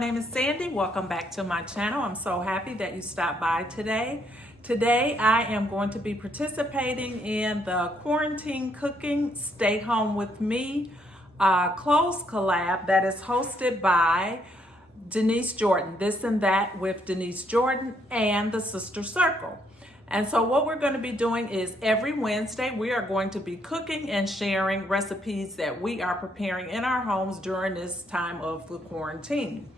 name is Sandy. Welcome back to my channel. I'm so happy that you stopped by today. Today I am going to be participating in the Quarantine Cooking Stay Home With Me clothes collab that is hosted by Denise Jordan, This and That with Denise Jordan and the Sister Circle. And so what we're going to be doing is every Wednesday we are going to be cooking and sharing recipes that we are preparing in our homes during this time of the quarantine.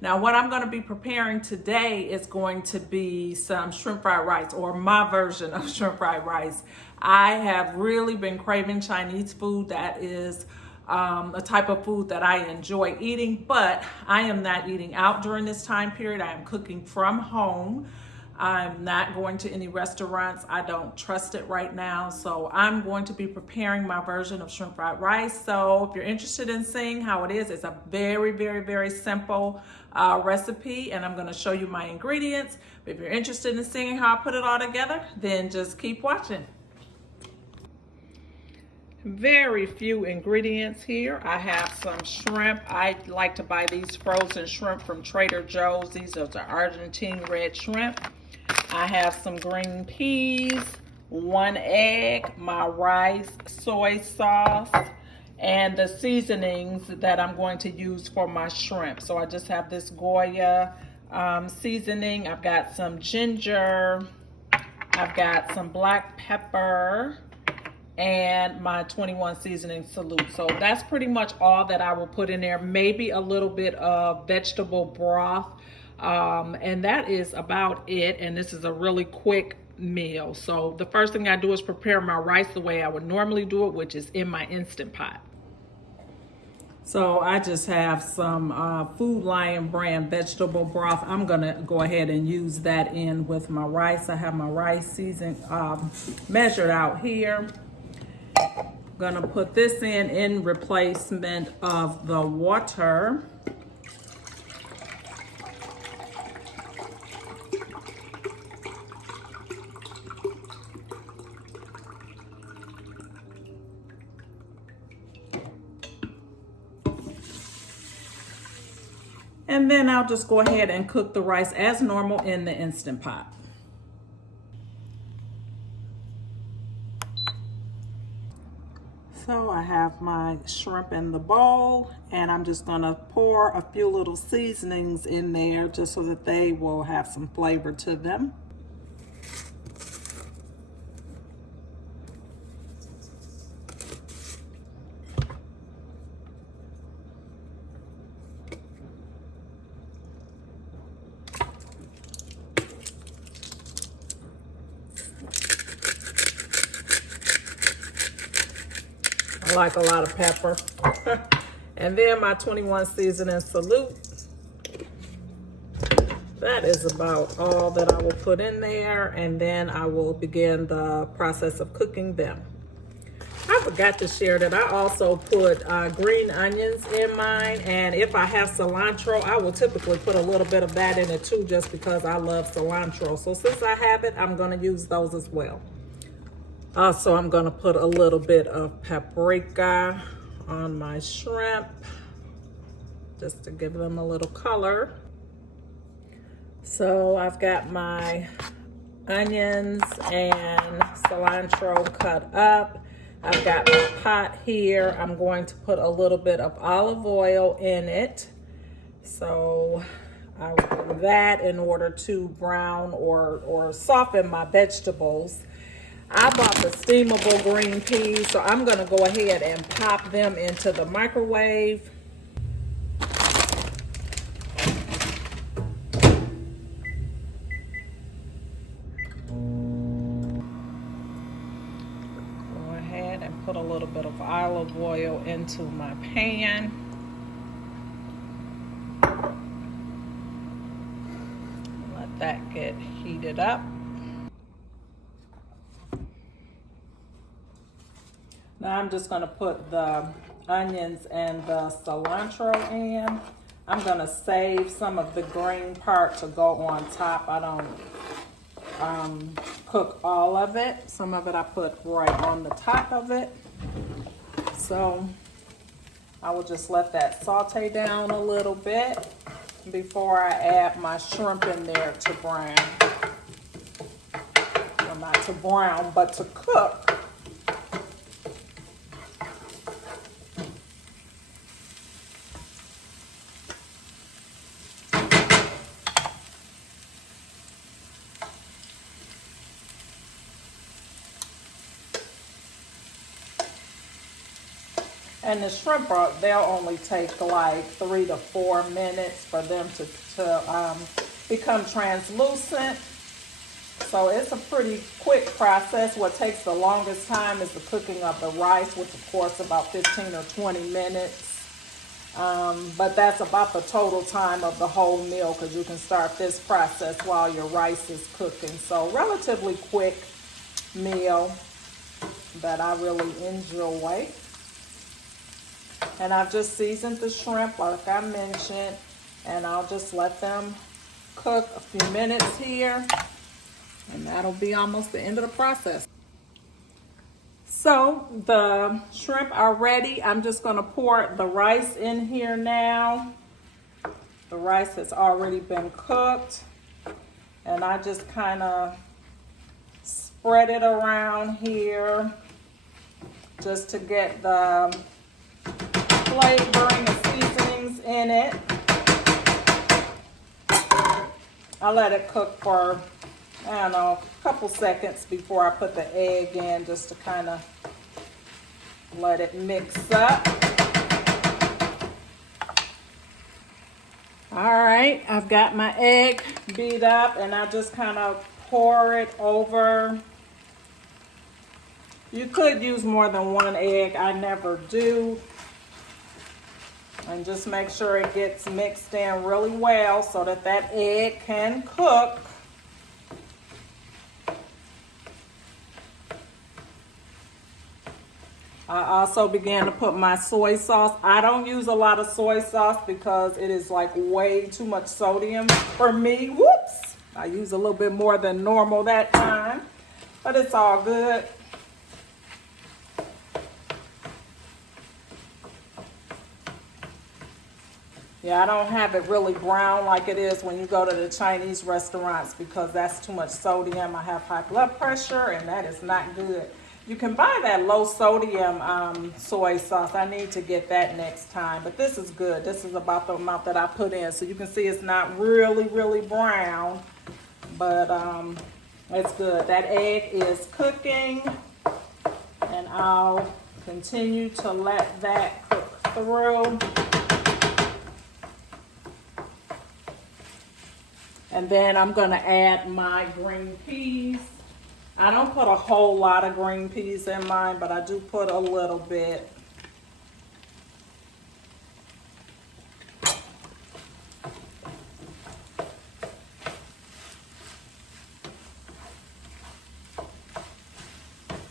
Now what I'm going to be preparing today is going to be some shrimp fried rice, or my version of shrimp fried rice. I have really been craving Chinese food. That is a type of food that I enjoy eating, but I am not eating out during this time period. I am cooking from home. I'm not going to any restaurants. I don't trust it right now. So I'm going to be preparing my version of shrimp fried rice. So if you're interested in seeing how it is, it's a very, very, very simple recipe, and I'm going to show you my ingredients. But if you're interested in seeing how I put it all together, then just keep watching. Very few ingredients here. I have some shrimp. I like to buy these frozen shrimp from Trader Joe's. These are the Argentine red shrimp. I have some green peas, 1 egg, my rice, soy sauce, and the seasonings that I'm going to use for my shrimp. So I just have this Goya seasoning. I've got some ginger. I've got some black pepper and my 21 seasoning salute. So that's pretty much all that I will put in there. Maybe a little bit of vegetable broth. And that is about it. And this is a really quick meal. So the first thing I do is prepare my rice the way I would normally do it, which is in my Instant Pot. So I just have some Food Lion brand vegetable broth. I'm gonna go ahead and use that in with my rice. I have my rice seasoned, measured out here. Gonna put this in replacement of the water. And then I'll just go ahead and cook the rice as normal in the Instant Pot. So I have my shrimp in the bowl, and I'm just gonna pour a few little seasonings in there just so that they will have some flavor to them. I like a lot of pepper. And then my 21 seasoning salute. That is about all that I will put in there, and then I will begin the process of cooking them. I forgot to share that I also put green onions in mine, and if I have cilantro, I will typically put a little bit of that in it too, just because I love cilantro. So since I have it, I'm going to use those as well. Also, I'm going to put a little bit of paprika on my shrimp, just to give them a little color. So I've got my onions and cilantro cut up. I've got my pot here. I'm going to put a little bit of olive oil in it. So I will do that in order to brown or soften my vegetables. I bought the steamable green peas, so I'm gonna go ahead and pop them into the microwave. Go ahead and put a little bit of olive oil into my pan. Let that get heated up. Now I'm just going to put the onions and the cilantro in. I'm going to save some of the green part to go on top. I don't cook all of it. Some of it I put right on the top of it. So I will just let that saute down a little bit. before I add my shrimp in there to brown. Well, not to brown, but to cook. And the shrimp, they'll only take like 3 to 4 minutes for them to become translucent. So it's a pretty quick process. What takes the longest time is the cooking of the rice, which of course about 15 or 20 minutes. But that's about the total time of the whole meal, because you can start this process while your rice is cooking. So relatively quick meal that I really enjoy. And I've just seasoned the shrimp like I mentioned, and I'll just let them cook a few minutes here, and that'll be almost the end of the process. So the shrimp are ready. I'm just going to pour the rice in here now. The rice has already been cooked, and I just kind of spread it around here just to get the flavoring and seasonings in it. I let it cook for, I don't know, a couple seconds before I put the egg in, just to kind of let it mix up. All right, I've got my egg beat up, and I just kind of pour it over. You could use more than one egg. I never do. And just make sure it gets mixed in really well so that that egg can cook. I also began to put my soy sauce. I don't use a lot of soy sauce because it is like way too much sodium for me. Whoops! I use a little bit more than normal that time, but it's all good. Yeah, I don't have it really brown like it is when you go to the Chinese restaurants, because that's too much sodium. I have high blood pressure, and that is not good. You can buy that low sodium soy sauce. I need to get that next time, but this is good. This is about the amount that I put in. So you can see it's not really, really brown, but it's good. That egg is cooking, and I'll continue to let that cook through. And then I'm gonna add my green peas. I don't put a whole lot of green peas in mine, but I do put a little bit.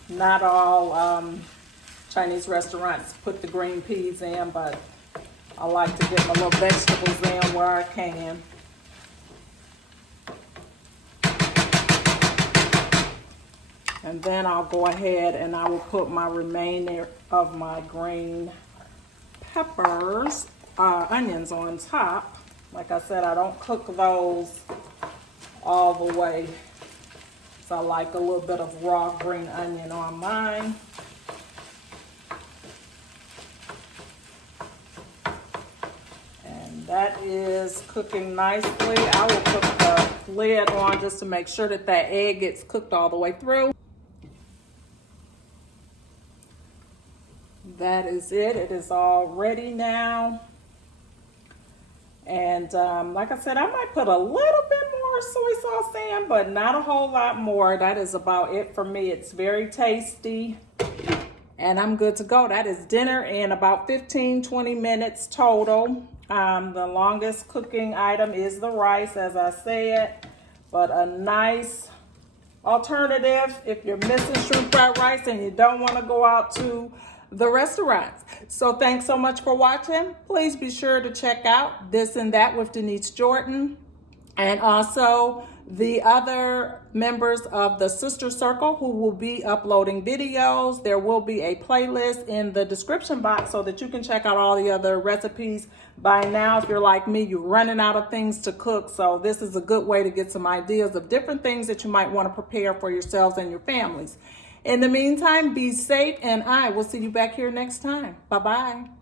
Not all Chinese restaurants put the green peas in, but I like to get my little vegetables in where I can. And then I'll go ahead and I will put my remainder of my green peppers, onions on top. Like I said, I don't cook those all the way. So I like a little bit of raw green onion on mine. And that is cooking nicely. I will put the lid on just to make sure that that egg gets cooked all the way through. That is it. It is all ready now. And like I said, I might put a little bit more soy sauce in, but not a whole lot more. That is about it for me. It's very tasty, and I'm good to go. That is dinner in about 15-20 minutes total. The longest cooking item is the rice, as I said, but a nice alternative if you're missing shrimp fried rice and you don't want to go out to the restaurants. So thanks so much for watching. Please be sure to check out This and That with Denise Jordan. and also the other members of the sister circle who will be uploading videos. There will be a playlist in the description box so that you can check out all the other recipes. By now, if you're like me, you're running out of things to cook, so this is a good way to get some ideas of different things that you might want to prepare for yourselves and your families. In the meantime, be safe, and I will see you back here next time. Bye-bye.